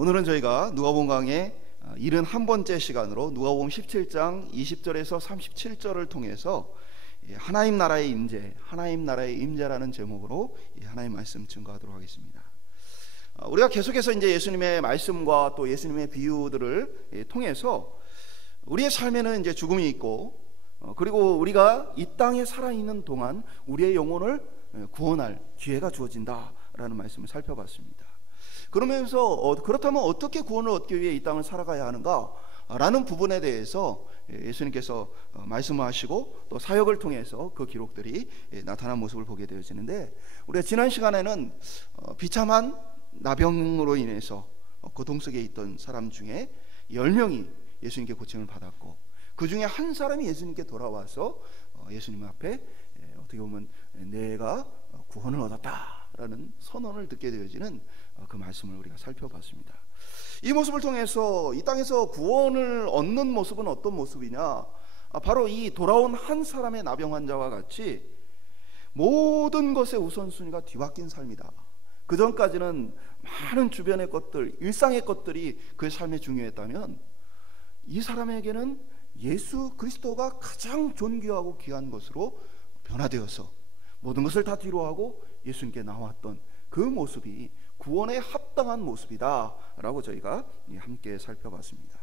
오늘은 저희가 누가복음 강의 71번째 시간으로 누가복음 17장 20절에서 37절을 통해서 하나님 나라의 임재, 하나님 나라의 임재라는 제목으로 하나님 말씀 증거하도록 하겠습니다. 우리가 계속해서 이제 예수님의 말씀과 또 예수님의 비유들을 통해서 우리의 삶에는 이제 죽음이 있고, 그리고 우리가 이 땅에 살아있는 동안 우리의 영혼을 구원할 기회가 주어진다라는 말씀을 살펴봤습니다. 그러면서 그렇다면 어떻게 구원을 얻기 위해 이 땅을 살아가야 하는가 라는 부분에 대해서 예수님께서 말씀을 하시고 또 사역을 통해서 그 기록들이 나타난 모습을 보게 되어지는데, 우리가 지난 시간에는 비참한 나병으로 인해서 고통 속에 있던 사람 중에 10명이 예수님께 고침을 받았고, 그 중에 한 사람이 예수님께 돌아와서 예수님 앞에 어떻게 보면 내가 구원을 얻었다라는 선언을 듣게 되어지는 그 말씀을 우리가 살펴봤습니다. 이 모습을 통해서 이 땅에서 구원을 얻는 모습은 어떤 모습이냐, 바로 이 돌아온 한 사람의 나병 환자와 같이 모든 것의 우선순위가 뒤바뀐 삶이다. 그 전까지는 많은 주변의 것들, 일상의 것들이 그의 삶에 중요했다면 이 사람에게는 예수 그리스도가 가장 존귀하고 귀한 것으로 변화되어서 모든 것을 다 뒤로하고 예수님께 나왔던 그 모습이 구원에 합당한 모습이다 라고 저희가 함께 살펴봤습니다.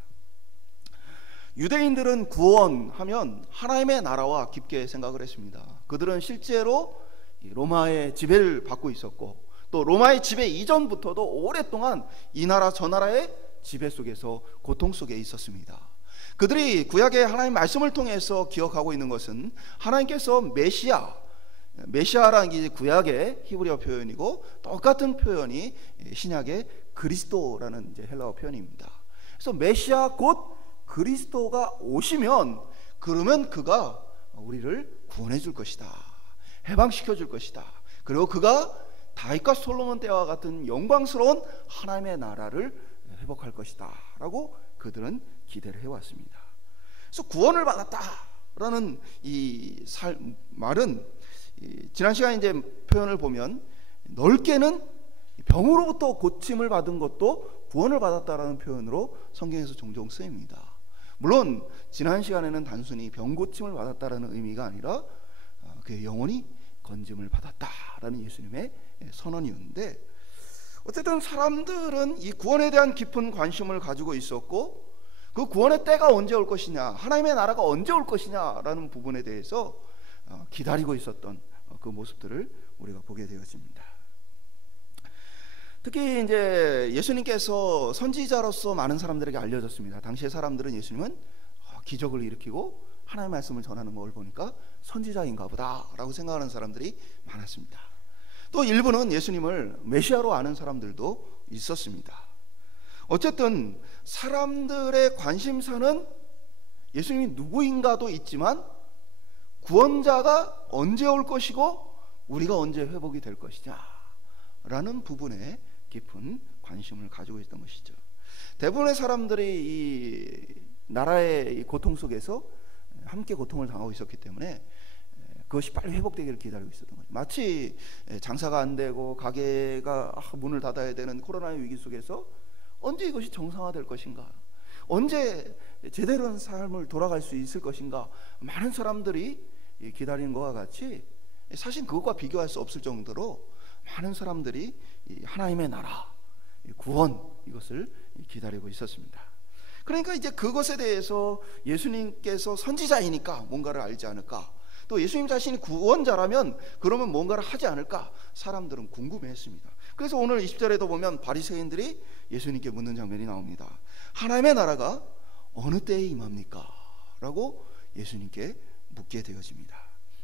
유대인들은 구원하면 하나님의 나라와 깊게 생각을 했습니다. 그들은 실제로 로마의 지배를 받고 있었고, 또 로마의 지배 이전부터도 오랫동안 이 나라 저 나라의 지배 속에서 고통 속에 있었습니다. 그들이 구약의 하나님 말씀을 통해서 기억하고 있는 것은 하나님께서 메시아라는 게 구약의 히브리어 표현이고, 똑같은 표현이 신약의 그리스도라는 이제 헬라어 표현입니다. 그래서 메시아 곧 그리스도가 오시면, 그러면 그가 우리를 구원해 줄 것이다, 해방시켜 줄 것이다, 그리고 그가 다윗과 솔로몬 때와 같은 영광스러운 하나님의 나라를 회복할 것이다 라고 그들은 기대를 해왔습니다. 그래서 구원을 받았다라는 이 말은 지난 시간에 이제 표현을 보면 넓게는 병으로부터 고침을 받은 것도 구원을 받았다라는 표현으로 성경에서 종종 쓰입니다. 물론 지난 시간에는 단순히 병 고침을 받았다라는 의미가 아니라 그의 영혼이 건짐을 받았다라는 예수님의 선언이었는데, 어쨌든 사람들은 이 구원에 대한 깊은 관심을 가지고 있었고, 그 구원의 때가 언제 올 것이냐, 하나님의 나라가 언제 올 것이냐라는 부분에 대해서 기다리고 있었던 그 모습들을 우리가 보게 되었습니다. 특히 이제 예수님께서 선지자로서 많은 사람들에게 알려졌습니다. 당시의 사람들은 예수님은 기적을 일으키고 하나님의 말씀을 전하는 걸 보니까 선지자인가 보다라고 생각하는 사람들이 많았습니다. 또 일부는 예수님을 메시아로 아는 사람들도 있었습니다. 어쨌든 사람들의 관심사는 예수님이 누구인가도 있지만 구원자가 언제 올 것이고 우리가 언제 회복이 될 것이냐 라는 부분에 깊은 관심을 가지고 있던 것이죠. 대부분의 사람들이 이 나라의 고통 속에서 함께 고통을 당하고 있었기 때문에 그것이 빨리 회복되기를 기다리고 있었던 거죠. 마치 장사가 안 되고 가게가 문을 닫아야 되는 코로나의 위기 속에서 언제 이것이 정상화될 것인가, 언제 제대로 된 삶을 돌아갈 수 있을 것인가, 많은 사람들이 기다리는 것과 같이 사실 그것과 비교할 수 없을 정도로 많은 사람들이 하나님의 나라, 구원, 이것을 기다리고 있었습니다. 그러니까 이제 그것에 대해서 예수님께서 선지자이니까 뭔가를 알지 않을까, 또 예수님 자신이 구원자라면 그러면 뭔가를 하지 않을까, 사람들은 궁금해했습니다. 그래서 오늘 20절에도 보면 바리새인들이 예수님께 묻는 장면이 나옵니다. 하나님의 나라가 어느 때에 임합니까? 라고 예수님께 묻게 되어집니다.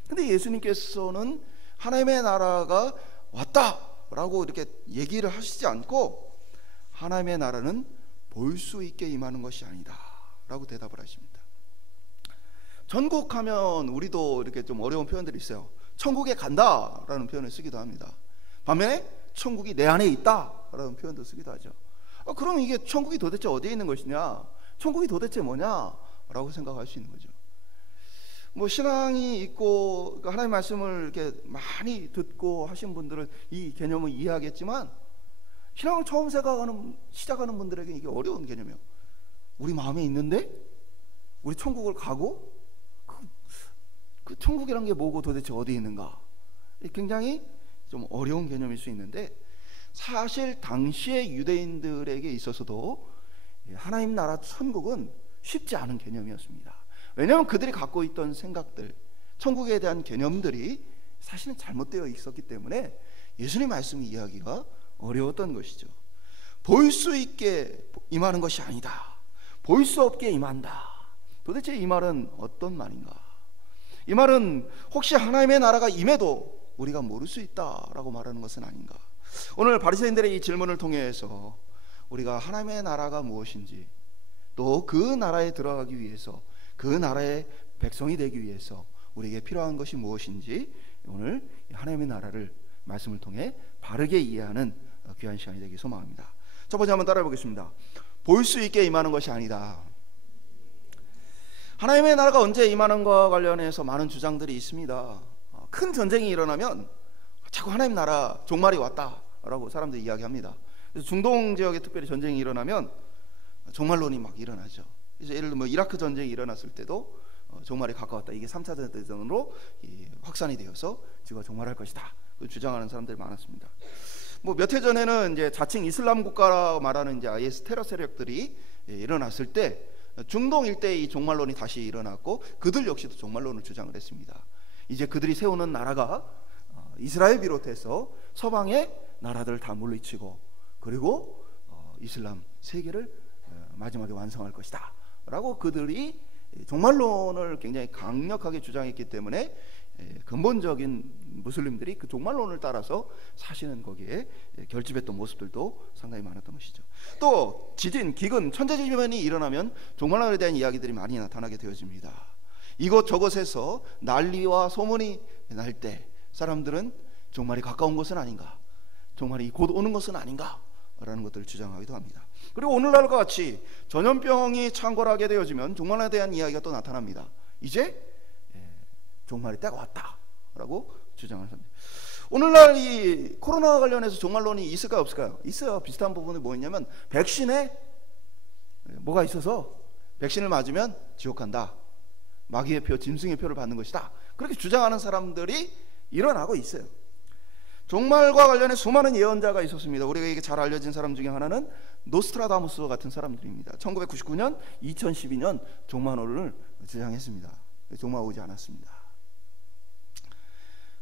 근데 예수님께서는 하나님의 나라가 왔다라고 이렇게 얘기를 하시지 않고 하나님의 나라는 볼 수 있게 임하는 것이 아니다 라고 대답을 하십니다. 천국하면 우리도 이렇게 좀 어려운 표현들이 있어요. 천국에 간다라는 표현을 쓰기도 합니다. 반면에 천국이 내 안에 있다라는 표현도 쓰기도 하죠. 그럼 이게 천국이 도대체 어디에 있는 것이냐, 천국이 도대체 뭐냐 라고 생각할 수 있는 거죠. 뭐 신앙이 있고 하나님의 말씀을 이렇게 많이 듣고 하신 분들은 이 개념을 이해하겠지만, 신앙을 처음 시작하는 분들에게 이게 어려운 개념이에요. 우리 마음에 있는데 우리 천국을 가고 그 천국이란 게 뭐고 도대체 어디에 있는가? 굉장히 좀 어려운 개념일 수 있는데, 사실 당시의 유대인들에게 있어서도 하나님 나라 천국은 쉽지 않은 개념이었습니다. 왜냐하면 그들이 갖고 있던 생각들, 천국에 대한 개념들이 사실은 잘못되어 있었기 때문에 예수님 말씀 이야기가 어려웠던 것이죠. 볼 수 있게 임하는 것이 아니다, 볼 수 없게 임한다. 도대체 이 말은 어떤 말인가? 이 말은 혹시 하나님의 나라가 임해도 우리가 모를 수 있다라고 말하는 것은 아닌가? 오늘 바리새인들의 이 질문을 통해서 우리가 하나님의 나라가 무엇인지, 또 그 나라에 들어가기 위해서, 그 나라의 백성이 되기 위해서 우리에게 필요한 것이 무엇인지 오늘 하나님의 나라를 말씀을 통해 바르게 이해하는 귀한 시간이 되길 소망합니다. 첫 번째 한번 따라해 보겠습니다. 볼 수 있게 임하는 것이 아니다. 하나님의 나라가 언제 임하는 것과 관련해서 많은 주장들이 있습니다. 큰 전쟁이 일어나면 자꾸 하나님 나라 종말이 왔다라고 사람들이 이야기합니다. 그래서 중동 지역에 특별히 전쟁이 일어나면 종말론이 막 일어나죠. 그래서 예를 들면 이라크 전쟁이 일어났을 때도 종말이 가까웠다, 이게 3차 대전으로 확산이 되어서 지구가 종말할 것이다, 주장하는 사람들이 많았습니다. 뭐 몇 해 전에는 이제 자칭 이슬람 국가라고 말하는 이제 IS 테러 세력들이 일어났을 때 중동 일대에 이 종말론이 다시 일어났고, 그들 역시도 종말론을 주장을 했습니다. 이제 그들이 세우는 나라가 이스라엘 비롯해서 서방의 나라들을 다 물리치고, 그리고 이슬람 세계를 마지막에 완성할 것이다 라고 그들이 종말론을 굉장히 강력하게 주장했기 때문에 근본적인 무슬림들이 그 종말론을 따라서 사시는 거기에 결집했던 모습들도 상당히 많았던 것이죠. 또 지진, 기근, 천재지변이 일어나면 종말론에 대한 이야기들이 많이 나타나게 되어집니다. 이것저것에서 난리와 소문이 날 때 사람들은 종말이 가까운 것은 아닌가, 종말이 곧 오는 것은 아닌가 라는 것들을 주장하기도 합니다. 그리고 오늘날과 같이 전염병이 창궐하게 되어지면 종말에 대한 이야기가 또 나타납니다. 이제 종말의 때가 왔다라고 주장하는 사람들. 오늘날 이 코로나와 관련해서 종말론이 있을까요, 없을까요? 있어요. 비슷한 부분이 뭐였냐면 백신에 뭐가 있어서 백신을 맞으면 지옥 간다, 마귀의 표, 짐승의 표를 받는 것이다, 그렇게 주장하는 사람들이 일어나고 있어요. 종말과 관련해 수많은 예언자가 있었습니다. 우리가 이게 잘 알려진 사람 중에 하나는 노스트라다무스 같은 사람들입니다. 1999년, 2012년 종말론을 주장했습니다. 종말 오지 않았습니다.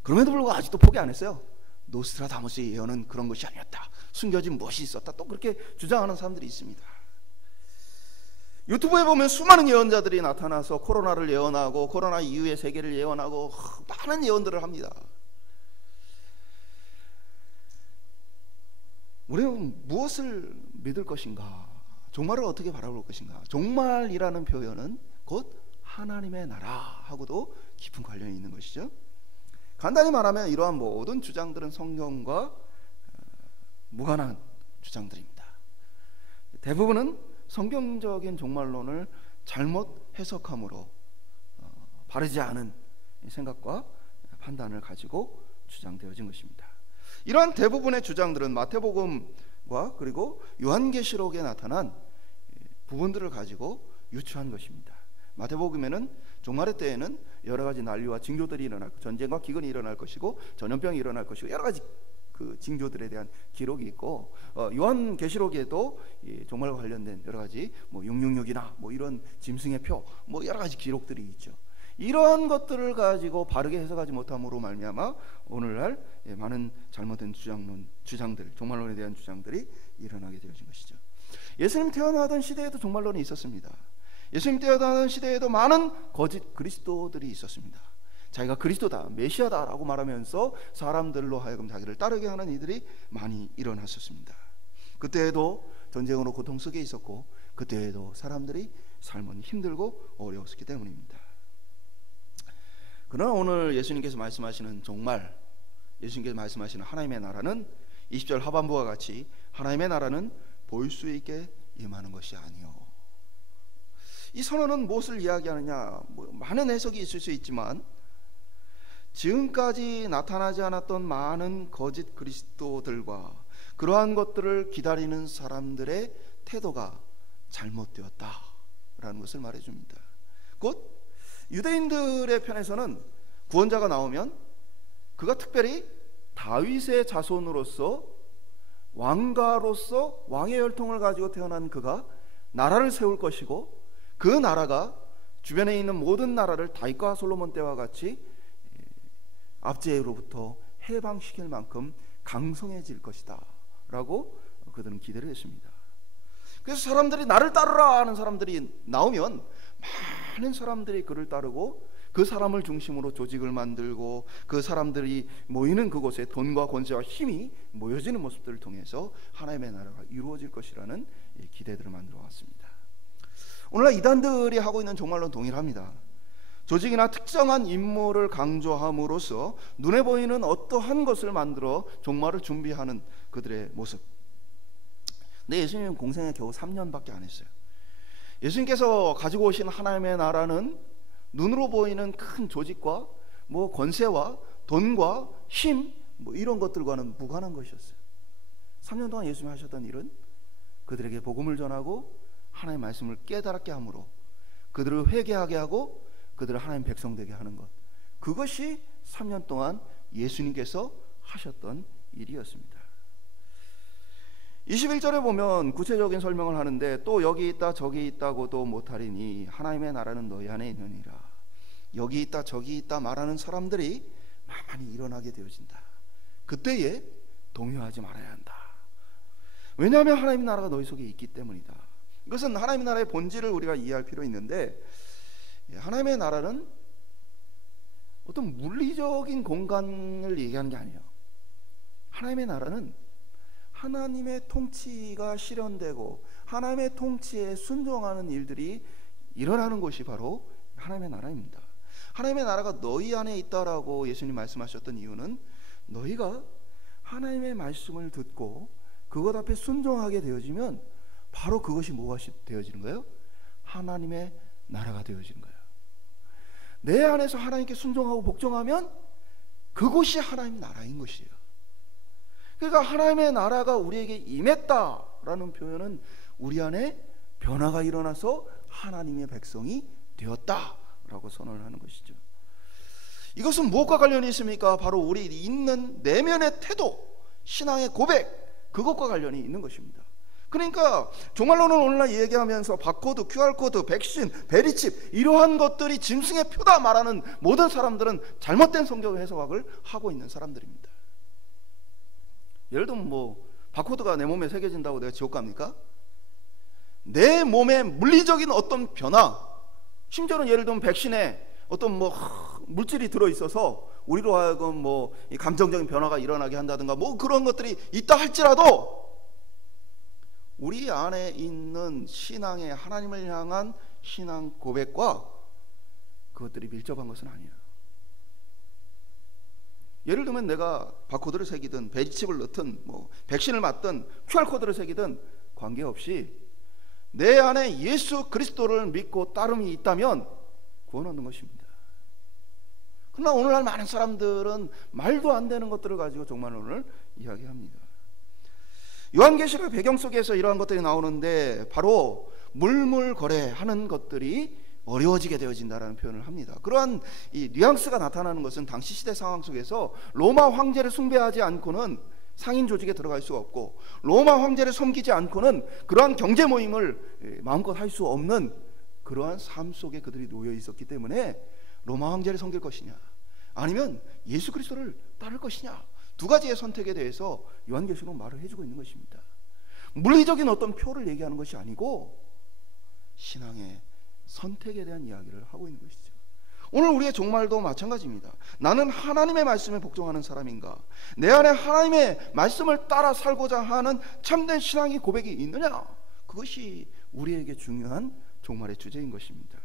그럼에도 불구하고 아직도 포기 안 했어요. 노스트라다무스의 예언은 그런 것이 아니었다, 숨겨진 무엇이 있었다, 또 그렇게 주장하는 사람들이 있습니다. 유튜브에 보면 수많은 예언자들이 나타나서 코로나를 예언하고 코로나 이후의 세계를 예언하고 많은 예언들을 합니다. 우리는 무엇을 믿을 것인가, 종말을 어떻게 바라볼 것인가? 종말이라는 표현은 곧 하나님의 나라하고도 깊은 관련이 있는 것이죠. 간단히 말하면 이러한 모든 주장들은 성경과 무관한 주장들입니다. 대부분은 성경적인 종말론을 잘못 해석함으로 바르지 않은 생각과 판단을 가지고 주장되어진 것입니다. 이러한 대부분의 주장들은 마태복음과 그리고 요한계시록에 나타난 부분들을 가지고 유추한 것입니다. 마태복음에는 종말의 때에는 여러 가지 난리와 징조들이 일어날, 전쟁과 기근이 일어날 것이고 전염병이 일어날 것이고 여러 가지 그 징조들에 대한 기록이 있고, 요한계시록에도 종말과 관련된 여러 가지 뭐 666이나 뭐 이런 짐승의 표, 뭐 여러 가지 기록들이 있죠. 이러한 것들을 가지고 바르게 해석하지 못함으로 말미암아 오늘날 많은 잘못된 주장들, 종말론에 대한 주장들이 일어나게 되어진 것이죠. 예수님 태어나던 시대에도 종말론이 있었습니다. 예수님 태어나던 시대에도 많은 거짓 그리스도들이 있었습니다. 자기가 그리스도다, 메시아다라고 말하면서 사람들로 하여금 자기를 따르게 하는 이들이 많이 일어났었습니다. 그때에도 전쟁으로 고통 속에 있었고, 그때에도 사람들이 삶은 힘들고 어려웠기 때문입니다. 그러나 오늘 예수님께서 말씀하시는 종말, 예수님께서 말씀하시는 하나님의 나라는 20절 하반부와 같이 하나님의 나라는 볼 수 있게 임하는 것이 아니요. 이 선언은 무엇을 이야기하느냐, 많은 해석이 있을 수 있지만 지금까지 나타나지 않았던 많은 거짓 그리스도들과 그러한 것들을 기다리는 사람들의 태도가 잘못되었다라는 것을 말해줍니다. 곧 유대인들의 편에서는 구원자가 나오면 그가 특별히 다윗의 자손으로서 왕가로서 왕의 혈통을 가지고 태어난 그가 나라를 세울 것이고, 그 나라가 주변에 있는 모든 나라를 다윗과 솔로몬 때와 같이 압제로부터 해방시킬 만큼 강성해질 것이다 라고 그들은 기대를 했습니다. 그래서 사람들이 나를 따르라 하는 사람들이 나오면 많은 사람들이 그를 따르고, 그 사람을 중심으로 조직을 만들고, 그 사람들이 모이는 그곳에 돈과 권세와 힘이 모여지는 모습들을 통해서 하나님의 나라가 이루어질 것이라는 기대들을 만들어 왔습니다. 오늘날 이단들이 하고 있는 종말론 동일합니다. 조직이나 특정한 인물을 강조함으로써 눈에 보이는 어떠한 것을 만들어 종말을 준비하는 그들의 모습. 근데 예수님은 공생에 겨우 3년밖에 안 했어요. 예수님께서 가지고 오신 하나님의 나라는 눈으로 보이는 큰 조직과 권세와 돈과 힘 이런 것들과는 무관한 것이었어요. 3년 동안 예수님이 하셨던 일은 그들에게 복음을 전하고 하나님의 말씀을 깨달게 함으로 그들을 회개하게 하고 그들을 하나님 백성 되게 하는 것, 그것이 3년 동안 예수님께서 하셨던 일이었습니다. 21절에 보면 구체적인 설명을 하는데, 또 여기 있다 저기 있다고도 못하리니 하나님의 나라는 너희 안에 있느니라. 여기 있다 저기 있다 말하는 사람들이 많이 일어나게 되어진다. 그때에 동요하지 말아야 한다. 왜냐하면 하나님의 나라가 너희 속에 있기 때문이다. 이것은 하나님의 나라의 본질을 우리가 이해할 필요 있는데, 하나님의 나라는 어떤 물리적인 공간을 얘기하는 게 아니에요. 하나님의 나라는 하나님의 통치가 실현되고 하나님의 통치에 순종하는 일들이 일어나는 곳이 바로 하나님의 나라입니다. 하나님의 나라가 너희 안에 있다라고 예수님 말씀하셨던 이유는, 너희가 하나님의 말씀을 듣고 그것 앞에 순종하게 되어지면 바로 그것이 뭐가 되어지는 거예요? 하나님의 나라가 되어지는 거예요. 내 안에서 하나님께 순종하고 복종하면 그곳이 하나님의 나라인 것이에요. 그러니까 하나님의 나라가 우리에게 임했다라는 표현은 우리 안에 변화가 일어나서 하나님의 백성이 되었다라고 선언을 하는 것이죠. 이것은 무엇과 관련이 있습니까? 바로 우리 있는 내면의 태도, 신앙의 고백, 그것과 관련이 있는 것입니다. 그러니까 종말론을 오늘날 얘기하면서 바코드, QR코드, 백신, 베리칩 이러한 것들이 짐승의 표다 말하는 모든 사람들은 잘못된 성경 해석을 하고 있는 사람들입니다. 예를 들면 바코드가 내 몸에 새겨진다고 내가 지옥 갑니까? 내 몸에 물리적인 어떤 변화, 심지어는 예를 들면 백신에 어떤 물질이 들어있어서 우리로 하여금 감정적인 변화가 일어나게 한다든가 그런 것들이 있다 할지라도 우리 안에 있는 신앙의 하나님을 향한 신앙 고백과 그것들이 밀접한 것은 아니에요. 예를 들면 내가 바코드를 새기든 베리칩을 넣든 백신을 맞든 QR코드를 새기든 관계없이 내 안에 예수 그리스도를 믿고 따름이 있다면 구원 얻는 것입니다. 그러나 오늘날 많은 사람들은 말도 안 되는 것들을 가지고 종말론을 이야기합니다. 요한계시록 배경 속에서 이러한 것들이 나오는데 바로 물물거래하는 것들이 어려워지게 되어진다라는 표현을 합니다. 그러한 이 뉘앙스가 나타나는 것은 당시 시대 상황 속에서 로마 황제를 숭배하지 않고는 상인 조직에 들어갈 수가 없고, 로마 황제를 섬기지 않고는 그러한 경제 모임을 마음껏 할 수 없는 그러한 삶 속에 그들이 놓여 있었기 때문에 로마 황제를 섬길 것이냐 아니면 예수 그리스도를 따를 것이냐, 두 가지의 선택에 대해서 요한계시록은 말을 해주고 있는 것입니다. 물리적인 어떤 표를 얘기하는 것이 아니고 신앙의 선택에 대한 이야기를 하고 있는 것이죠. 오늘 우리의 종말도 마찬가지입니다. 나는 하나님의 말씀에 복종하는 사람인가, 내 안에 하나님의 말씀을 따라 살고자 하는 참된 신앙의 고백이 있느냐, 그것이 우리에게 중요한 종말의 주제인 것입니다.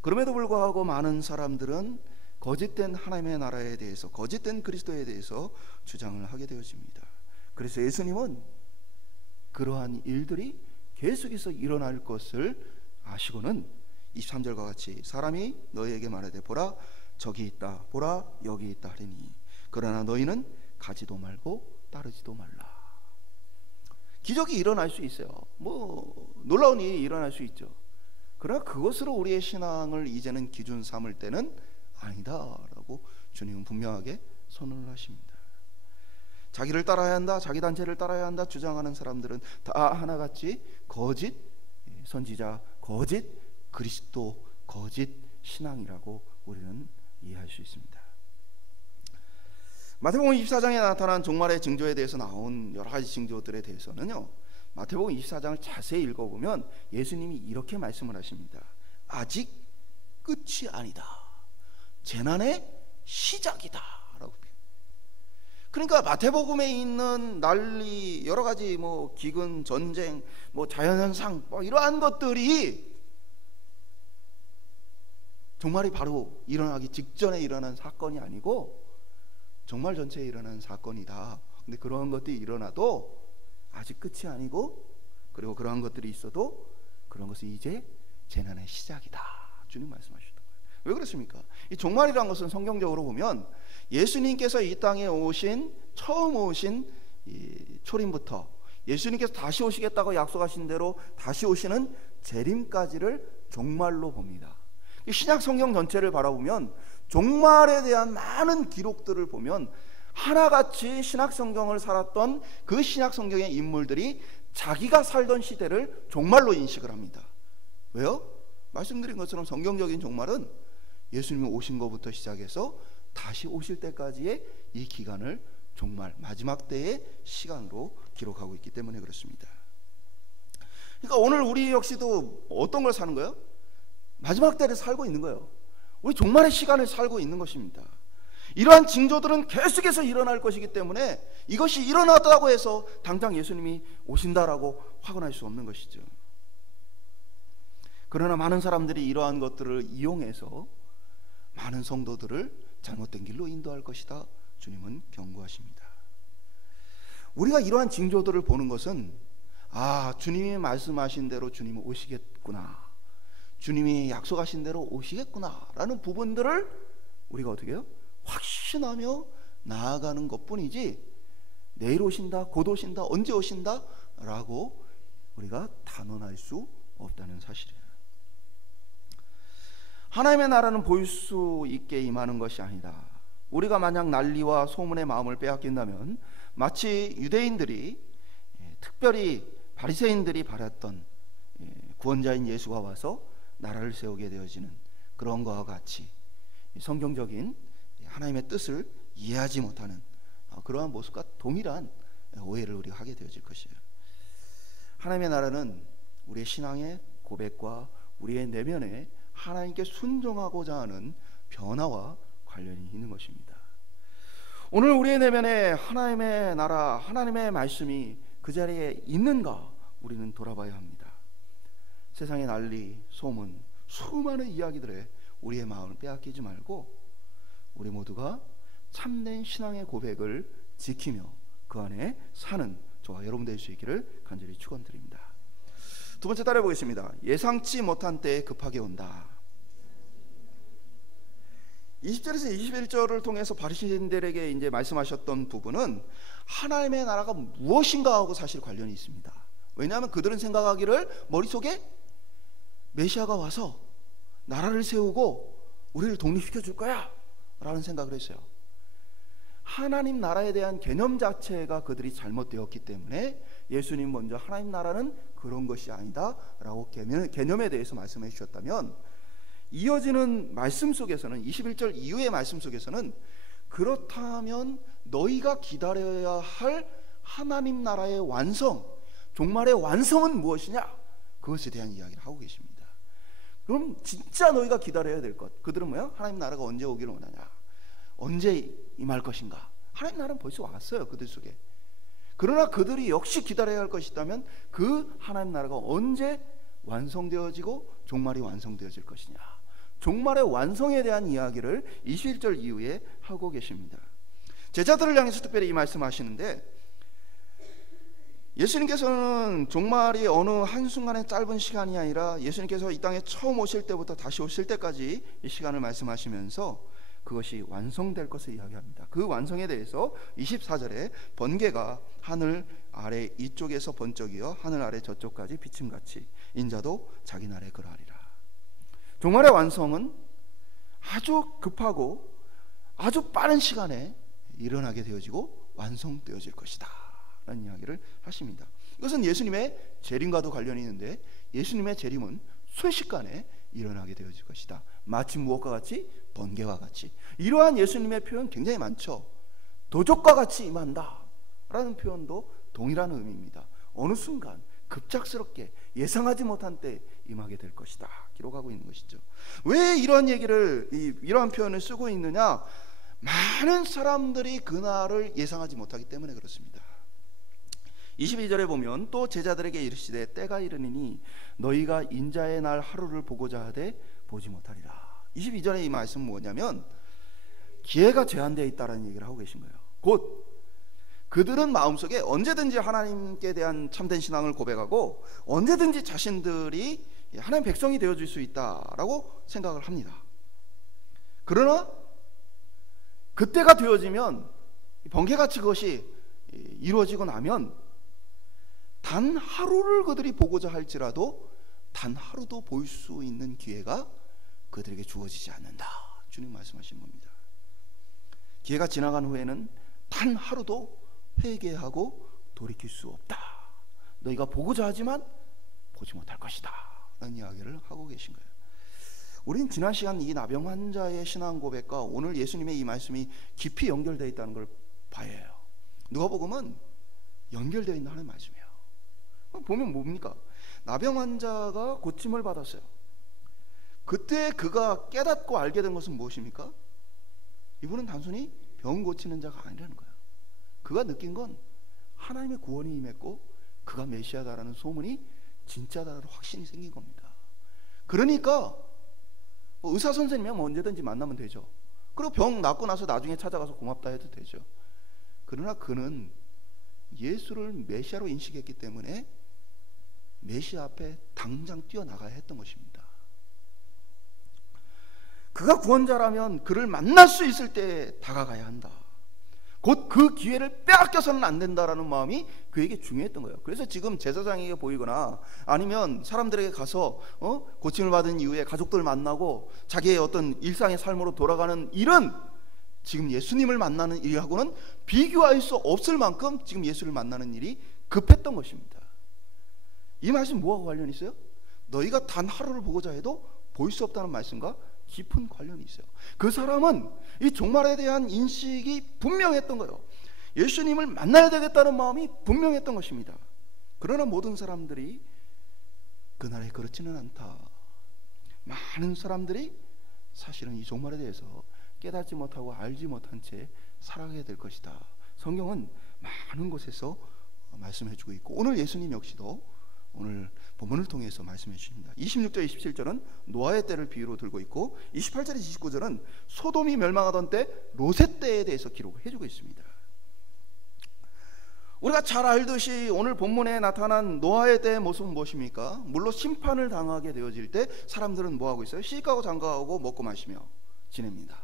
그럼에도 불구하고 많은 사람들은 거짓된 하나님의 나라에 대해서, 거짓된 그리스도에 대해서 주장을 하게 되어집니다. 그래서 예수님은 그러한 일들이 계속해서 일어날 것을 아시고는 23절과 같이 사람이 너희에게 말하되 보라 저기 있다, 보라 여기 있다 하리니 그러나 너희는 가지도 말고 따르지도 말라. 기적이 일어날 수 있어요. 뭐 놀라운 일이 일어날 수 있죠. 그러나 그것으로 우리의 신앙을 이제는 기준 삼을 때는 아니다라고 주님은 분명하게 선언을 하십니다. 자기를 따라야 한다, 자기 단체를 따라야 한다 주장하는 사람들은 다 하나같이 거짓 선지자, 거짓 그리스도, 거짓 신앙이라고 우리는 이해할 수 있습니다. 마태복음 24장에 나타난 종말의 징조에 대해서 나온 여러 가지 징조들에 대해서는요, 마태복음 24장을 자세히 읽어보면 예수님이 이렇게 말씀을 하십니다. 아직 끝이 아니다. 재난의 시작이다 라고. 그러니까 마태복음에 있는 난리, 여러 가지 뭐 기근, 전쟁, 뭐 자연현상, 뭐 이러한 것들이 종말이 바로 일어나기 직전에 일어난 사건이 아니고 종말 전체에 일어난 사건이다. 근데 그런 것들이 일어나도 아직 끝이 아니고, 그리고 그러한 것들이 있어도 그런 것은 이제 재난의 시작이다. 주님 말씀하셨던 거예요. 왜 그렇습니까? 이 종말이라는 것은 성경적으로 보면 예수님께서 이 땅에 오신, 처음 오신 이 초림부터 예수님께서 다시 오시겠다고 약속하신 대로 다시 오시는 재림까지를 종말로 봅니다. 신약 성경 전체를 바라보면 종말에 대한 많은 기록들을 보면 하나같이 신약 성경을 살았던 그 신약 성경의 인물들이 자기가 살던 시대를 종말로 인식을 합니다. 왜요? 말씀드린 것처럼 성경적인 종말은 예수님이 오신 것부터 시작해서 다시 오실 때까지의 이 기간을 종말, 마지막 때의 시간으로 기록하고 있기 때문에 그렇습니다. 그러니까 오늘 우리 역시도 어떤 걸 사는 거예요? 마지막 때를 살고 있는 거예요. 우리 종말의 시간을 살고 있는 것입니다. 이러한 징조들은 계속해서 일어날 것이기 때문에 이것이 일어났다고 해서 당장 예수님이 오신다라고 확언할 수 없는 것이죠. 그러나 많은 사람들이 이러한 것들을 이용해서 많은 성도들을 잘못된 길로 인도할 것이다. 주님은 경고하십니다. 우리가 이러한 징조들을 보는 것은 주님이 말씀하신 대로 주님은 오시겠구나, 주님이 약속하신 대로 오시겠구나 라는 부분들을 우리가 어떻게 해요? 확신하며 나아가는 것뿐이지, 내일 오신다, 곧 오신다, 언제 오신다 라고 우리가 단언할 수 없다는 사실이에요. 하나님의 나라는 보일 수 있게 임하는 것이 아니다. 우리가 만약 난리와 소문의 마음을 빼앗긴다면 마치 유대인들이, 특별히 바리새인들이 바랐던 구원자인 예수가 와서 나라를 세우게 되어지는 그런 것과 같이 성경적인 하나님의 뜻을 이해하지 못하는 그러한 모습과 동일한 오해를 우리가 하게 되어질 것이에요. 하나님의 나라는 우리의 신앙의 고백과 우리의 내면에 하나님께 순종하고자 하는 변화와 관련이 있는 것입니다. 오늘 우리의 내면에 하나님의 나라, 하나님의 말씀이 그 자리에 있는가 우리는 돌아봐야 합니다. 세상의 난리, 소문, 수많은 이야기들에 우리의 마음을 빼앗기지 말고 우리 모두가 참된 신앙의 고백을 지키며 그 안에 사는 저와 여러분 될 수 있기를 간절히 축원드립니다. 두 번째 따라해 보겠습니다. 예상치 못한 때에 급하게 온다. 20절에서 21절을 통해서 바리새인들에게 이제 말씀하셨던 부분은 하나님의 나라가 무엇인가 하고 사실 관련이 있습니다. 왜냐하면 그들은 생각하기를 머릿속에 메시아가 와서 나라를 세우고 우리를 독립시켜 줄 거야 라는 생각을 했어요. 하나님 나라에 대한 개념 자체가 그들이 잘못되었기 때문에 예수님 먼저 하나님 나라는 그런 것이 아니다 라고 개념에 대해서 말씀해 주셨다면, 이어지는 말씀 속에서는 21절 이후의 말씀 속에서는 그렇다면 너희가 기다려야 할 하나님 나라의 완성, 종말의 완성은 무엇이냐, 그것에 대한 이야기를 하고 계십니다. 그럼 진짜 너희가 기다려야 될 것, 그들은 뭐야? 하나님 나라가 언제 오기를 원하냐, 언제 임할 것인가. 하나님 나라는 벌써 왔어요, 그들 속에. 그러나 그들이 역시 기다려야 할 것이 있다면 그 하나님 나라가 언제 완성되어지고 종말이 완성되어질 것이냐, 종말의 완성에 대한 이야기를 21절 이후에 하고 계십니다. 제자들을 향해서 특별히 이 말씀하시는데, 예수님께서는 종말이 어느 한순간의 짧은 시간이 아니라 예수님께서 이 땅에 처음 오실 때부터 다시 오실 때까지 이 시간을 말씀하시면서 그것이 완성될 것을 이야기합니다. 그 완성에 대해서 24절에 번개가 하늘 아래 이쪽에서 번쩍이어 하늘 아래 저쪽까지 비침같이 인자도 자기 날에 그러하리라. 종말의 완성은 아주 급하고 아주 빠른 시간에 일어나게 되어지고 완성되어질 것이다 라는 이야기를 하십니다. 이것은 예수님의 재림과도 관련이 있는데 예수님의 재림은 순식간에 일어나게 되어질 것이다. 마치 무엇과 같이? 번개와 같이. 이러한 예수님의 표현 굉장히 많죠. 도적과 같이 임한다 라는 표현도 동일한 의미입니다. 어느 순간 급작스럽게 예상하지 못한 때 임하게 될 것이다 기록하고 있는 것이죠. 왜 이러한 얘기를 이러한 표현을 쓰고 있느냐? 많은 사람들이 그날을 예상하지 못하기 때문에 그렇습니다. 22절에 보면 또 제자들에게 이르시되 때가 이르니니 너희가 인자의 날 하루를 보고자 하되 보지 못하리라. 22절에 이 말씀은 뭐냐면 기회가 제한되어 있다는 얘기를 하고 계신 거예요. 곧 그들은 마음속에 언제든지 하나님께 대한 참된 신앙을 고백하고 언제든지 자신들이 하나님 백성이 되어줄 수 있다라고 생각을 합니다. 그러나 그때가 되어지면 번개같이 그것이 이루어지고 나면 단 하루를 그들이 보고자 할지라도 단 하루도 볼 수 있는 기회가 그들에게 주어지지 않는다. 주님 말씀하신 겁니다. 기회가 지나간 후에는 단 하루도 회개하고 돌이킬 수 없다. 너희가 보고자 하지만 보지 못할 것이다 라는 이야기를 하고 계신 거예요. 우린 지난 시간 이 나병 환자의 신앙 고백과 오늘 예수님의 이 말씀이 깊이 연결되어 있다는 걸 봐야 해요. 누가복음은 연결되어 있는 하나님의 말씀이에요. 보면 뭡니까? 나병 환자가 고침을 받았어요. 그때 그가 깨닫고 알게 된 것은 무엇입니까? 이분은 단순히 병 고치는 자가 아니라는 거예요. 그가 느낀 건 하나님의 구원이 임했고 그가 메시아다라는 소문이 진짜다라는 확신이 생긴 겁니다. 그러니까 의사 선생님이면 언제든지 만나면 되죠. 그리고 병 낫고 나서 나중에 찾아가서 고맙다 해도 되죠. 그러나 그는 예수를 메시아로 인식했기 때문에 메시아 앞에 당장 뛰어나가야 했던 것입니다. 그가 구원자라면 그를 만날 수 있을 때 다가가야 한다. 곧 그 기회를 빼앗겨서는 안 된다라는 마음이 그에게 중요했던 거예요. 그래서 지금 제사장에게 보이거나 아니면 사람들에게 가서 고침을 받은 이후에 가족들 만나고 자기의 어떤 일상의 삶으로 돌아가는 일은 지금 예수님을 만나는 일하고는 비교할 수 없을 만큼 지금 예수를 만나는 일이 급했던 것입니다. 이 말씀 뭐하고 관련이 있어요? 너희가 단 하루를 보고자 해도 볼 수 없다는 말씀과 깊은 관련이 있어요. 그 사람은 이 종말에 대한 인식이 분명했던 거예요. 예수님을 만나야 되겠다는 마음이 분명했던 것입니다. 그러나 모든 사람들이 그날에 그렇지는 않다. 많은 사람들이 사실은 이 종말에 대해서 깨닫지 못하고 알지 못한 채 살아가게 될 것이다. 성경은 많은 곳에서 말씀해주고 있고 오늘 예수님 역시도 오늘 본문을 통해서 말씀해 주십니다. 26절 27절은 노아의 때를 비유로 들고 있고 28절 29절은 소돔이 멸망하던 때 롯의 때에 대해서 기록해 주고 있습니다. 우리가 잘 알듯이 오늘 본문에 나타난 노아의 때의 모습은 무엇입니까? 물론 심판을 당하게 되어질 때 사람들은 뭐하고 있어요? 시집가고 장가가고 먹고 마시며 지냅니다.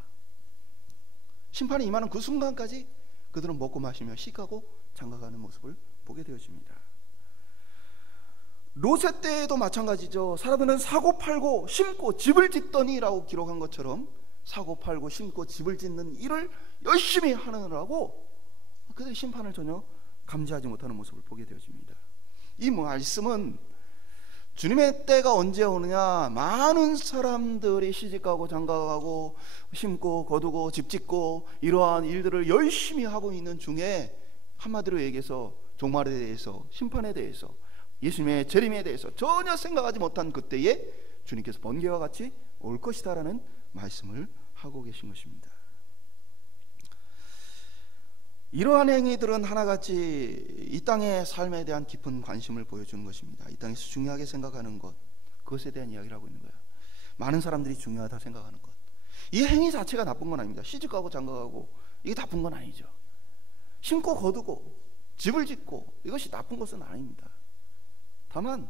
심판이 임하는 그 순간까지 그들은 먹고 마시며 시집가고 장가가는 모습을 보게 되어집니다. 롯의 때에도 마찬가지죠. 사람들은 사고 팔고 심고 집을 짓더니라고 기록한 것처럼 사고 팔고 심고 집을 짓는 일을 열심히 하느라고 그들의 심판을 전혀 감지하지 못하는 모습을 보게 되어집니다. 이 말씀은 주님의 때가 언제 오느냐, 많은 사람들이 시집가고 장가가고 심고 거두고 집 짓고 이러한 일들을 열심히 하고 있는 중에 한마디로 얘기해서 종말에 대해서 심판에 대해서 예수님의 재림에 대해서 전혀 생각하지 못한 그때에 주님께서 번개와 같이 올 것이다라는 말씀을 하고 계신 것입니다. 이러한 행위들은 하나같이 이 땅의 삶에 대한 깊은 관심을 보여주는 것입니다. 이 땅에서 중요하게 생각하는 것, 그것에 대한 이야기를 하고 있는 거예요. 많은 사람들이 중요하다 생각하는 것. 이 행위 자체가 나쁜 건 아닙니다. 시집가고 장가가고 이게 나쁜 건 아니죠. 심고 거두고 집을 짓고 이것이 나쁜 것은 아닙니다. 다만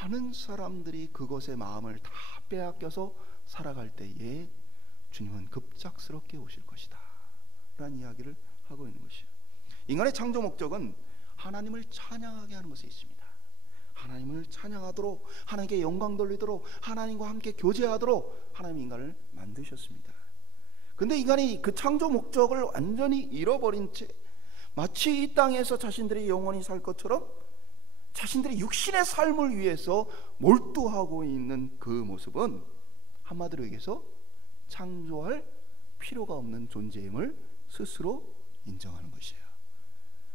많은 사람들이 그것의 마음을 다 빼앗겨서 살아갈 때에 주님은 급작스럽게 오실 것이다 라는 이야기를 하고 있는 것이에요. 인간의 창조 목적은 하나님을 찬양하게 하는 것에 있습니다. 하나님을 찬양하도록, 하나님께 영광 돌리도록, 하나님과 함께 교제하도록 하나님 인간을 만드셨습니다. 근데 인간이 그 창조 목적을 완전히 잃어버린 채 마치 이 땅에서 자신들이 영원히 살 것처럼 자신들의 육신의 삶을 위해서 몰두하고 있는 그 모습은 한마디로 얘기해서 창조할 필요가 없는 존재임을 스스로 인정하는 것이에요.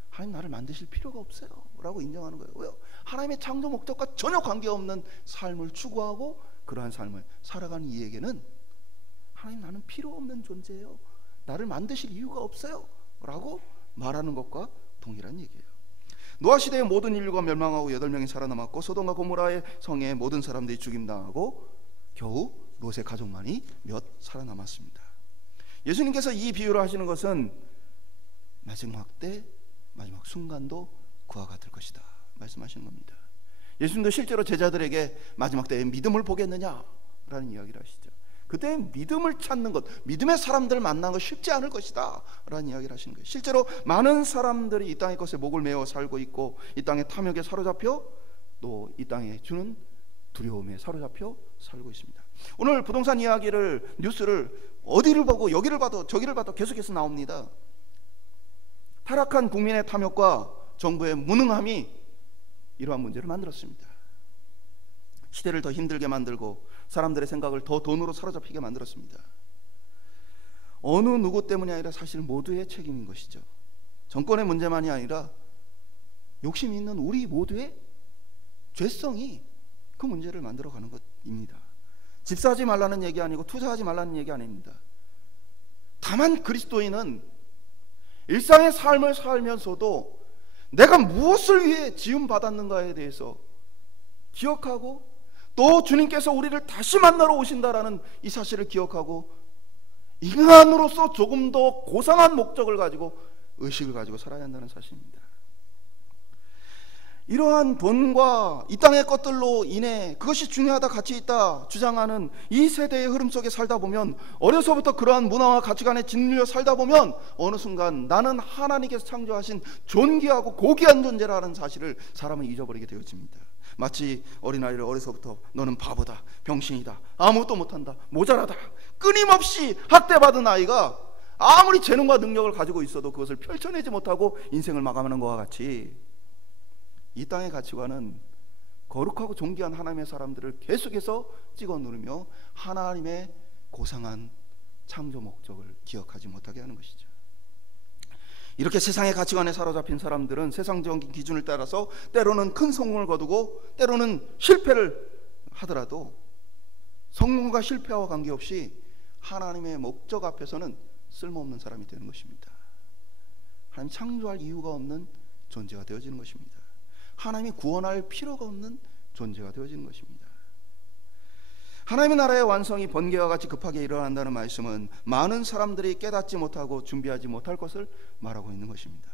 하나님 나를 만드실 필요가 없어요 라고 인정하는 거예요. 왜요? 하나님의 창조 목적과 전혀 관계없는 삶을 추구하고 그러한 삶을 살아가는 이에게는 하나님 나는 필요 없는 존재예요, 나를 만드실 이유가 없어요 라고 말하는 것과 동일한 얘기예요. 노아 시대의 모든 인류가 멸망하고 8명이 살아남았고 소돔과 고모라의 성에 모든 사람들이 죽임당하고 겨우 롯의 가족만이 몇 살아남았습니다. 예수님께서 이 비유를 하시는 것은 마지막 때 마지막 순간도 그와 같을 것이다 말씀하시는 겁니다. 예수님도 실제로 제자들에게 마지막 때에 믿음을 보겠느냐라는 이야기를 하시죠. 그때 믿음을 찾는 것, 믿음의 사람들을 만나는 것 쉽지 않을 것이다 라는 이야기를 하시는 거예요. 실제로 많은 사람들이 이 땅의 것에 목을 메어 살고 있고 이 땅의 탐욕에 사로잡혀 또 이 땅에 주는 두려움에 사로잡혀 살고 있습니다. 오늘 부동산 이야기를 뉴스를 어디를 보고 여기를 봐도 저기를 봐도 계속해서 나옵니다. 타락한 국민의 탐욕과 정부의 무능함이 이러한 문제를 만들었습니다. 시대를 더 힘들게 만들고 사람들의 생각을 더 돈으로 사로잡히게 만들었습니다. 어느 누구 때문이 아니라 사실 모두의 책임인 것이죠. 정권의 문제만이 아니라 욕심이 있는 우리 모두의 죄성이 그 문제를 만들어가는 것입니다. 집 사지 말라는 얘기 아니고 투자하지 말라는 얘기 아닙니다. 다만 그리스도인은 일상의 삶을 살면서도 내가 무엇을 위해 지음받았는가에 대해서 기억하고 또 주님께서 우리를 다시 만나러 오신다라는 이 사실을 기억하고 인간으로서 조금 더 고상한 목적을 가지고 의식을 가지고 살아야 한다는 사실입니다. 이러한 돈과 이 땅의 것들로 인해 그것이 중요하다, 가치 있다 주장하는 이 세대의 흐름 속에 살다 보면, 어려서부터 그러한 문화와 가치관에 짓눌려 살다 보면 어느 순간 나는 하나님께서 창조하신 존귀하고 고귀한 존재라는 사실을 사람은 잊어버리게 되어집니다. 마치 어린아이를 어려서부터 너는 바보다, 병신이다, 아무것도 못한다, 모자라다 끊임없이 학대받은 아이가 아무리 재능과 능력을 가지고 있어도 그것을 펼쳐내지 못하고 인생을 마감하는 것과 같이 이 땅의 가치관은 거룩하고 존귀한 하나님의 사람들을 계속해서 찍어 누르며 하나님의 고상한 창조 목적을 기억하지 못하게 하는 것이죠. 이렇게 세상의 가치관에 사로잡힌 사람들은 세상적인 기준을 따라서 때로는 큰 성공을 거두고 때로는 실패를 하더라도 성공과 실패와 관계없이 하나님의 목적 앞에서는 쓸모없는 사람이 되는 것입니다. 하나님 창조할 이유가 없는 존재가 되어지는 것입니다. 하나님이 구원할 필요가 없는 존재가 되어지는 것입니다. 하나님의 나라의 완성이 번개와 같이 급하게 일어난다는 말씀은 많은 사람들이 깨닫지 못하고 준비하지 못할 것을 말하고 있는 것입니다.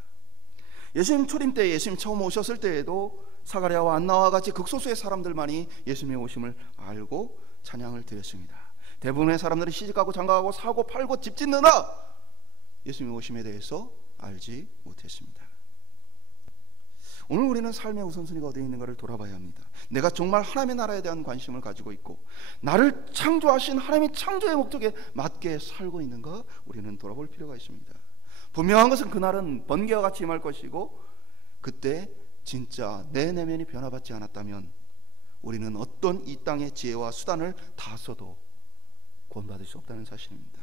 예수님 초림 때, 예수님 처음 오셨을 때에도 사가랴와 안나와 같이 극소수의 사람들만이 예수님의 오심을 알고 찬양을 드렸습니다. 대부분의 사람들이 시집가고 장가가고 사고 팔고 집 짓느라 예수님의 오심에 대해서 알지 못했습니다. 오늘 우리는 삶의 우선순위가 어디에 있는가를 돌아봐야 합니다. 내가 정말 하나님의 나라에 대한 관심을 가지고 있고 나를 창조하신 하나님의 창조의 목적에 맞게 살고 있는가 우리는 돌아볼 필요가 있습니다. 분명한 것은 그날은 번개와 같이 임할 것이고 그때 진짜 내 내면이 변화받지 않았다면 우리는 어떤 이 땅의 지혜와 수단을 다 써도 구원받을 수 없다는 사실입니다.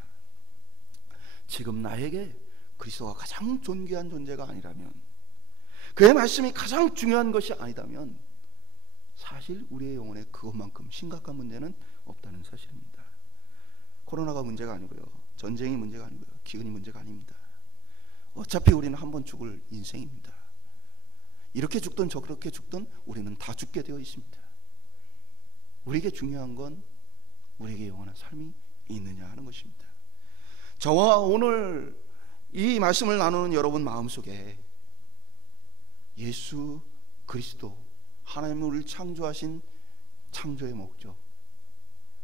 지금 나에게 그리스도가 가장 존귀한 존재가 아니라면, 그의 말씀이 가장 중요한 것이 아니다면 사실 우리의 영혼에 그것만큼 심각한 문제는 없다는 사실입니다. 코로나가 문제가 아니고요, 전쟁이 문제가 아니고요, 기근이 문제가 아닙니다. 어차피 우리는 한 번 죽을 인생입니다. 이렇게 죽든 저렇게 죽든 우리는 다 죽게 되어 있습니다. 우리에게 중요한 건 우리에게 영원한 삶이 있느냐 하는 것입니다. 저와 오늘 이 말씀을 나누는 여러분 마음속에 예수 그리스도, 하나님이 우리를 창조하신 창조의 목적,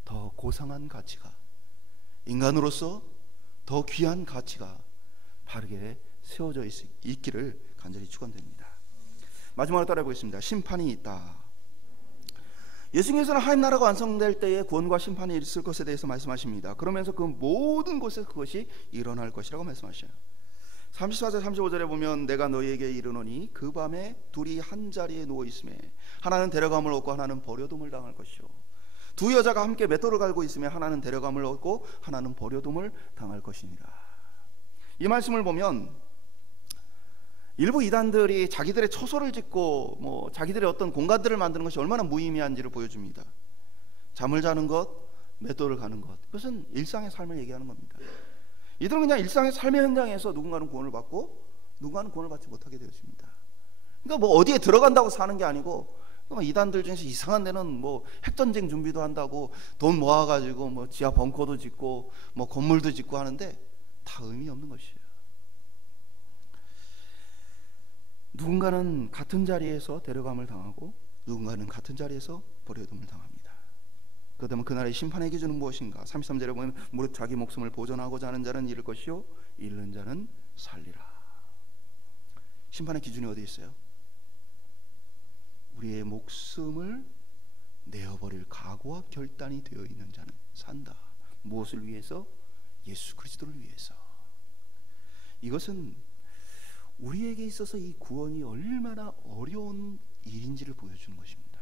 더 고상한 가치가 인간으로서 더 귀한 가치가 바르게 세워져 있기를 간절히 축원드립니다. 마지막으로 따라해 보겠습니다. 심판이 있다. 예수님께서는 하나님 나라가 완성될 때에 구원과 심판이 있을 것에 대해서 말씀하십니다. 그러면서 그 모든 곳에서 그것이 일어날 것이라고 말씀하셔요. 34절 35절에 보면 내가 너희에게 이르노니 그 밤에 둘이 한 자리에 누워 있으매 하나는 데려감을 얻고 하나는 버려둠을 당할 것이요 두 여자가 함께 맷돌을 갈고 있으며 하나는 데려감을 얻고 하나는 버려둠을 당할 것이니라. 이 말씀을 보면 일부 이단들이 자기들의 처소를 짓고 자기들의 어떤 공간들을 만드는 것이 얼마나 무의미한지를 보여줍니다. 잠을 자는 것, 맷돌을 가는 것, 그것은 일상의 삶을 얘기하는 겁니다. 이들은 그냥 일상의 삶의 현장에서 누군가는 구원을 받고 누군가는 구원을 받지 못하게 되었습니다. 그러니까 어디에 들어간다고 사는 게 아니고 이단들 중에서 이상한 데는 핵전쟁 준비도 한다고 돈 모아가지고 지하 벙커도 짓고 건물도 짓고 하는데 다 의미 없는 것이에요. 누군가는 같은 자리에서 데려감을 당하고 누군가는 같은 자리에서 버려둠을 당합니다. 그렇다면 그날의 심판의 기준은 무엇인가? 33절에 보면 무릇 자기 목숨을 보존하고자 하는 자는 잃을 것이요 잃는 자는 살리라. 심판의 기준이 어디 있어요? 우리의 목숨을 내어버릴 각오와 결단이 되어 있는 자는 산다. 무엇을 위해서? 예수 그리스도를 위해서. 이것은 우리에게 있어서 이 구원이 얼마나 어려운 일인지를 보여주는 것입니다.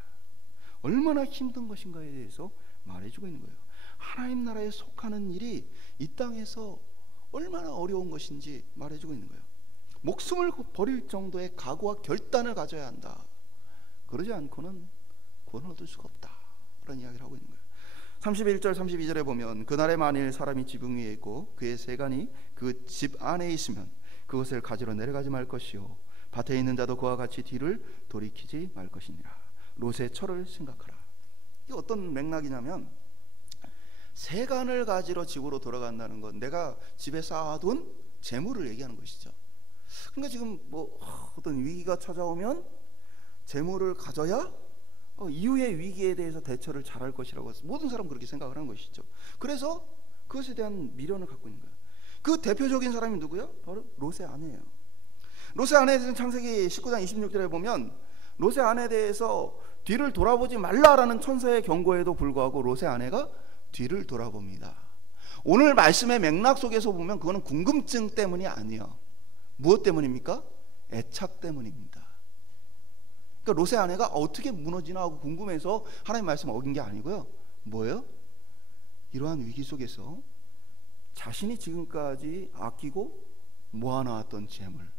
얼마나 힘든 것인가에 대해서 말해주고 있는 거예요. 하나님 나라에 속하는 일이 이 땅에서 얼마나 어려운 것인지 말해주고 있는 거예요. 목숨을 버릴 정도의 각오와 결단을 가져야 한다. 그러지 않고는 구원을 얻을 수가 없다. 그런 이야기를 하고 있는 거예요. 31절 32절에 보면 그날에 만일 사람이 지붕 위에 있고 그의 세간이 그 집 안에 있으면 그것을 가지러 내려가지 말 것이요 밭에 있는 자도 그와 같이 뒤를 돌이키지 말 것이니라. 롯의 철을 생각하라. 이게 어떤 맥락이냐면 세간을 가지러 집으로 돌아간다는 건 내가 집에 쌓아둔 재물을 얘기하는 것이죠. 그러니까 지금 어떤 위기가 찾아오면 재물을 가져야 이후의 위기에 대해서 대처를 잘할 것이라고 모든 사람은 그렇게 생각을 하는 것이죠. 그래서 그것에 대한 미련을 갖고 있는 거예요. 그 대표적인 사람이 누구요? 바로 롯의 아내예요. 롯의 아내에 대해서는 창세기 19장 26절에 보면 롯의 아내에 대해서 뒤를 돌아보지 말라라는 천사의 경고에도 불구하고 롯의 아내가 뒤를 돌아봅니다. 오늘 말씀의 맥락 속에서 보면 그거는 궁금증 때문이 아니에요. 무엇 때문입니까? 애착 때문입니다. 그러니까 롯의 아내가 어떻게 무너지나 하고 궁금해서 하나님 말씀을 어긴 게 아니고요. 뭐예요? 이러한 위기 속에서 자신이 지금까지 아끼고 모아놨던 재물,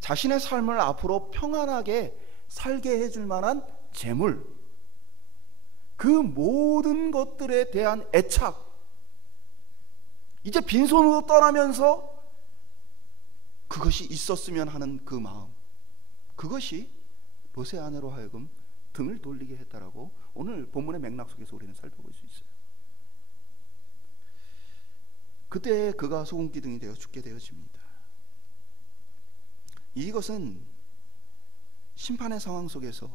자신의 삶을 앞으로 평안하게 살게 해줄 만한 재물, 그 모든 것들에 대한 애착, 이제 빈손으로 떠나면서 그것이 있었으면 하는 그 마음, 그것이 롯의 아내로 하여금 등을 돌리게 했다라고 오늘 본문의 맥락 속에서 우리는 살펴볼 수 있어요. 그때 그가 소금기둥이 되어 죽게 되어집니다. 이것은 심판의 상황 속에서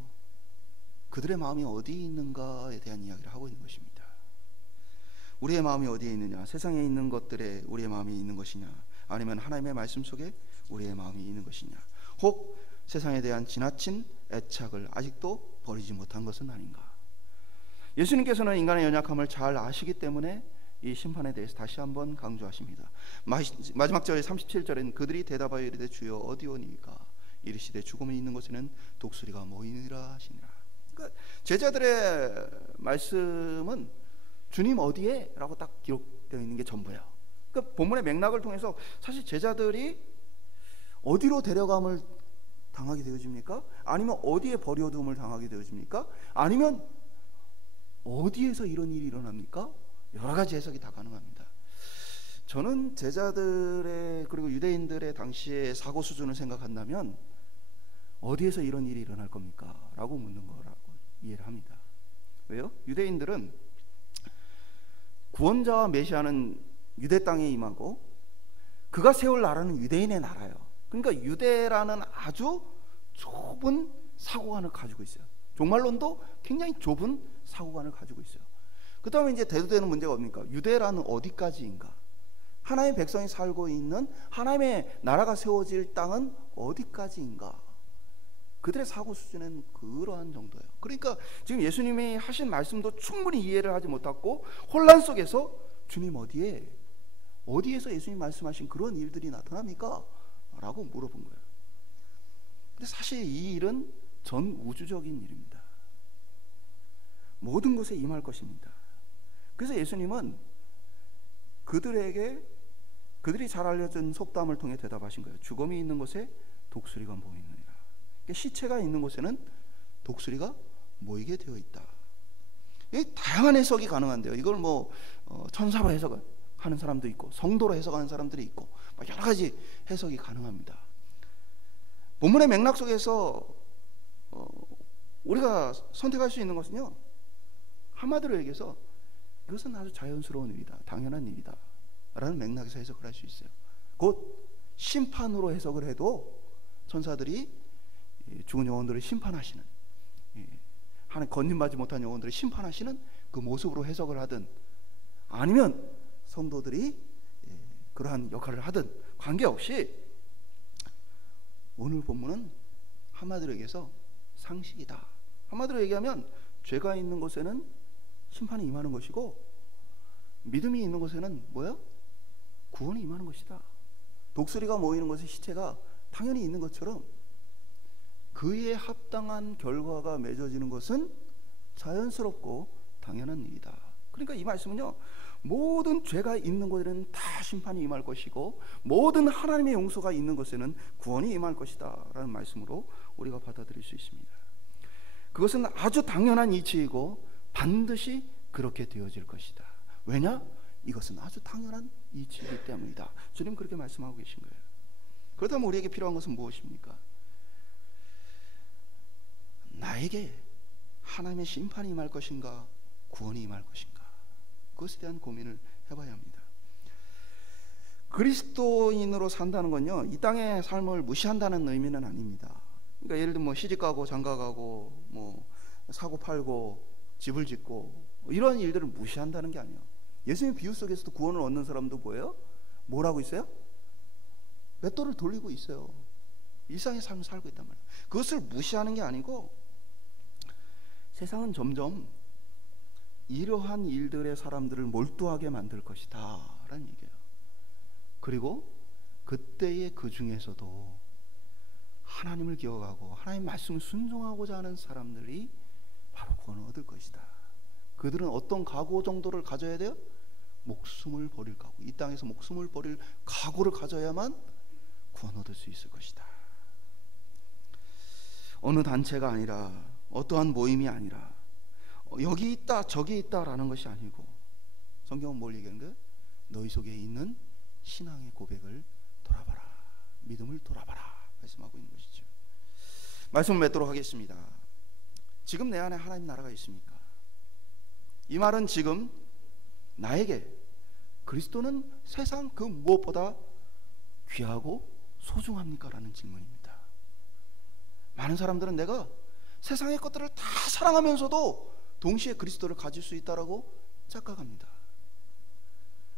그들의 마음이 어디에 있는가에 대한 이야기를 하고 있는 것입니다. 우리의 마음이 어디에 있느냐? 세상에 있는 것들에 우리의 마음이 있는 것이냐? 아니면 하나님의 말씀 속에 우리의 마음이 있는 것이냐? 혹 세상에 대한 지나친 애착을 아직도 버리지 못한 것은 아닌가? 예수님께서는 인간의 연약함을 잘 아시기 때문에 이 심판에 대해서 다시 한번 강조하십니다. 마지막 절에 37절에는 그들이 대답하여 이르되 주여 어디오니까? 이르시되 죽음이 있는 곳에는 독수리가 모이니라 하시니라. 그러니까 제자들의 말씀은 주님 어디에? 라고 딱 기록되어 있는 게 전부예요. 그러니까 본문의 맥락을 통해서 사실 제자들이 어디로 데려감을 당하게 되어집니까? 아니면 어디에 버려둠을 당하게 되어집니까? 아니면 어디에서 이런 일이 일어납니까? 여러 가지 해석이 다 가능합니다. 저는 제자들의 그리고 유대인들의 당시의 사고 수준을 생각한다면 어디에서 이런 일이 일어날 겁니까? 라고 묻는 거라고 이해를 합니다. 왜요? 유대인들은 구원자와 메시아는 유대 땅에 임하고 그가 세울 나라는 유대인의 나라예요. 그러니까 유대라는 아주 좁은 사고관을 가지고 있어요. 종말론도 굉장히 좁은 사고관을 가지고 있어요. 그 다음에 이제 대두되는 문제가 뭡니까? 유대라는 어디까지인가? 하나님의 백성이 살고 있는 하나님의 나라가 세워질 땅은 어디까지인가? 그들의 사고 수준은 그러한 정도예요. 그러니까 지금 예수님이 하신 말씀도 충분히 이해를 하지 못하고 혼란 속에서 주님 어디에서 예수님 말씀하신 그런 일들이 나타납니까? 라고 물어본 거예요. 근데 사실 이 일은 전 우주적인 일입니다. 모든 것에 임할 것입니다. 그래서 예수님은 그들이 잘 알려진 속담을 통해 대답하신 거예요. 죽음이 있는 곳에 독수리가 모이느니라. 그러니까 시체가 있는 곳에는 독수리가 모이게 되어 있다. 다양한 해석이 가능한데요. 이걸 천사로 해석하는 사람도 있고 성도로 해석하는 사람들이 있고 여러 가지 해석이 가능합니다. 본문의 맥락 속에서 우리가 선택할 수 있는 것은요, 한마디로 얘기해서 이것은 아주 자연스러운 일이다, 당연한 일이다 라는 맥락에서 해석을 할 수 있어요. 곧 심판으로 해석을 해도 천사들이 죽은 영혼들을 심판하시는, 하나님 건진받지 못한 영혼들을 심판하시는 그 모습으로 해석을 하든, 아니면 성도들이 그러한 역할을 하든 관계없이 오늘 본문은 한마디로 얘기해서 상식이다. 한마디로 얘기하면 죄가 있는 곳에는 심판이 임하는 것이고, 믿음이 있는 곳에는 뭐야? 구원이 임하는 것이다. 독수리가 모이는 곳에 시체가 당연히 있는 것처럼 그에 합당한 결과가 맺어지는 것은 자연스럽고 당연한 일이다. 그러니까 이 말씀은요, 모든 죄가 있는 곳에는 다 심판이 임할 것이고, 모든 하나님의 용서가 있는 곳에는 구원이 임할 것이다 라는 말씀으로 우리가 받아들일 수 있습니다. 그것은 아주 당연한 이치이고 반드시 그렇게 되어질 것이다. 왜냐? 이것은 아주 당연한 이치이기 때문이다. 주님 그렇게 말씀하고 계신 거예요. 그렇다면 우리에게 필요한 것은 무엇입니까? 나에게 하나님의 심판이 임할 것인가, 구원이 임할 것인가, 그것에 대한 고민을 해봐야 합니다. 그리스도인으로 산다는 건요, 이 땅의 삶을 무시한다는 의미는 아닙니다. 그러니까 예를 들면 시집가고 장가가고 사고 팔고 집을 짓고 이런 일들을 무시한다는 게 아니에요. 예수님 비유 속에서도 구원을 얻는 사람도 뭐라고 있어요? 맷돌을 돌리고 있어요. 일상의 삶을 살고 있단 말이에요. 그것을 무시하는 게 아니고, 세상은 점점 이러한 일들의 사람들을 몰두하게 만들 것이다 라는 얘기예요. 그리고 그때의 그 중에서도 하나님을 기억하고 하나님 말씀을 순종하고자 하는 사람들이 바로 구원을 얻을 것이다. 그들은 어떤 각오 정도를 가져야 돼요? 목숨을 버릴 각오, 이 땅에서 목숨을 버릴 각오를 가져야만 구원 얻을 수 있을 것이다. 어느 단체가 아니라, 어떠한 모임이 아니라, 여기 있다 저기 있다라는 것이 아니고, 성경은 뭘 얘기하는 거예요? 너희 속에 있는 신앙의 고백을 돌아봐라, 믿음을 돌아봐라 말씀하고 있는 것이죠. 말씀을 맺도록 하겠습니다. 지금 내 안에 하나님 나라가 있습니까? 이 말은 지금 나에게 그리스도는 세상 그 무엇보다 귀하고 소중합니까? 라는 질문입니다. 많은 사람들은 내가 세상의 것들을 다 사랑하면서도 동시에 그리스도를 가질 수 있다라고 착각합니다.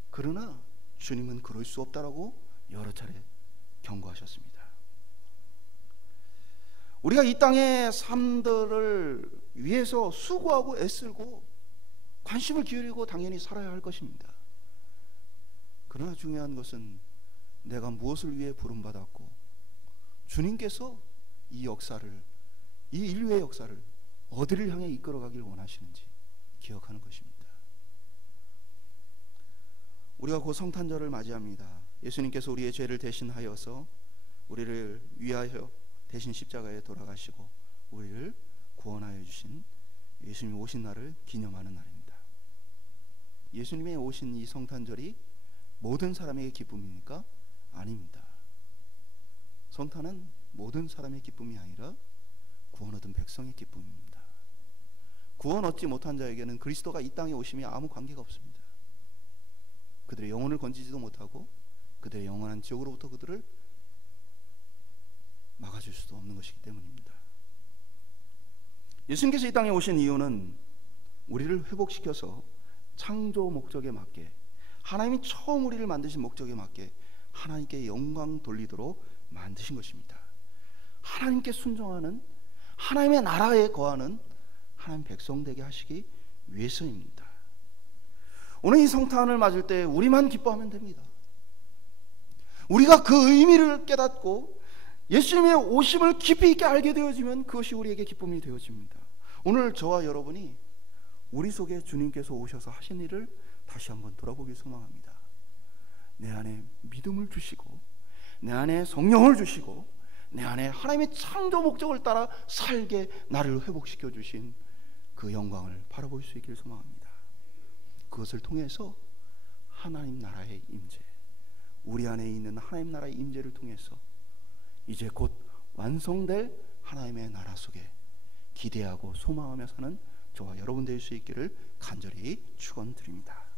그러나 주님은 그럴 수 없다라고 여러 차례 경고하셨습니다. 우리가 이 땅의 삶들을 위해서 수고하고 애쓰고 관심을 기울이고 당연히 살아야 할 것입니다. 그러나 중요한 것은 내가 무엇을 위해 부름받았고 주님께서 이 역사를, 이 인류의 역사를 어디를 향해 이끌어가길 원하시는지 기억하는 것입니다. 우리가 곧 성탄절을 맞이합니다. 예수님께서 우리의 죄를 대신하여서 우리를 위하여 대신 십자가에 돌아가시고 우리를 구원하여 주신 예수님이 오신 날을 기념하는 날입니다. 예수님의 오신 이 성탄절이 모든 사람에게 기쁨입니까? 아닙니다. 성탄은 모든 사람의 기쁨이 아니라 구원 얻은 백성의 기쁨입니다. 구원 얻지 못한 자에게는 그리스도가 이 땅에 오심이 아무 관계가 없습니다. 그들의 영혼을 건지지도 못하고 그들의 영원한 지옥으로부터 그들을 막아줄 수도 없는 것이기 때문입니다. 예수님께서 이 땅에 오신 이유는 우리를 회복시켜서 창조 목적에 맞게, 하나님이 처음 우리를 만드신 목적에 맞게 하나님께 영광 돌리도록 만드신 것입니다. 하나님께 순종하는, 하나님의 나라에 거하는 하나님 백성 되게 하시기 위해서입니다. 오늘 이 성탄을 맞을 때 우리만 기뻐하면 됩니다. 우리가 그 의미를 깨닫고 예수님의 오심을 깊이 있게 알게 되어지면 그것이 우리에게 기쁨이 되어집니다. 오늘 저와 여러분이 우리 속에 주님께서 오셔서 하신 일을 다시 한번 돌아보기 소망합니다. 내 안에 믿음을 주시고, 내 안에 성령을 주시고, 내 안에 하나님의 창조 목적을 따라 살게 나를 회복시켜 주신 그 영광을 바라볼 수 있기를 소망합니다. 그것을 통해서 하나님 나라의 임재, 우리 안에 있는 하나님 나라의 임재를 통해서 이제 곧 완성될 하나님의 나라 속에 기대하고 소망하며 사는 저와 여러분 될 수 있기를 간절히 축원드립니다.